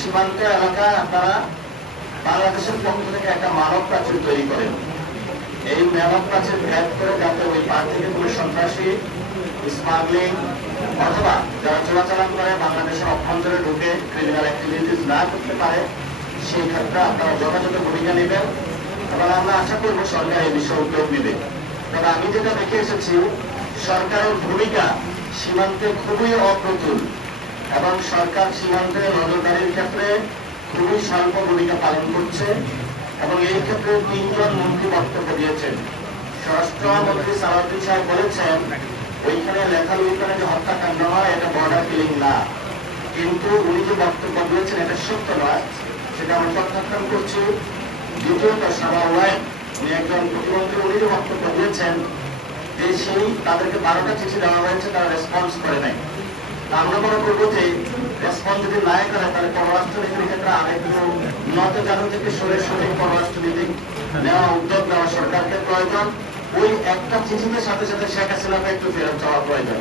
সীমান্ত এলাকায় আপনারা বাংলাদেশের পক্ষ থেকে একটা মানব প্রাচীর তৈরি করেন। এই মানব প্রাচীর ভেদ করে যাতে ওই পার থেকে কোনো সন্ত্রাসী স্মাগলিং অথবা যারা চোরাচালান করে বাংলাদেশের অভ্যন্তরে ঢুকে ক্রিমিনাল অ্যাক্টিভিটিস না করতে পারে, সেই ক্ষেত্রে আপনারা যথাযথ ভূমিকা নেবেন এবং আমরা আশা করবো সরকার এই বিষয়ে উদ্যোগ নেবে। তবে আমি যেটা দেখে এসেছি, সরকারের ভূমিকা সীমান্তে খুবই অপ্রতুল এবং সরকার সীমান্তে নজরদারির ক্ষেত্রে খুবই স্বল্প ভূমিকা পালন করছে এবং এই ক্ষেত্রে 3 জন মন্ত্রী বক্তব্য দিয়েছেন। স্বরাষ্ট্রমন্ত্রী সালাউদ্দিন সাহেব বলেছেন ওইখানে লেখালুইখানে যে হত্যাকাণ্ড হয় এটা বর্ডার কিলিং না, কিন্তু উনি যে বক্তব্য দিয়েছেন এটা সত্য নয়, সেটা আমরা প্রত্যাখ্যান করছি। দ্বিতীয়ত সামাওয়াইন উনি একজন প্রতিমন্ত্রী, উনি যে বক্তব্য দিয়েছেন যে সেই তাদেরকে 12টা চিঠি দেওয়া হয়েছে, তারা রেসপন্স করে নাই। আমরা মনে করবো যে রেসপন্স যদি না করে তাহলে পররাষ্ট্রনীতির ক্ষেত্রে আরেকটু নত জানু থেকে সরে সঠিক পররাষ্ট্রনীতি নেওয়া উদ্যোগ নেওয়া সরকারকে প্রয়োজন। ওই একটা চিঠির সাথে সাথে শেখ হাসিনাকে একটু ফেরত চাওয়া প্রয়োজন।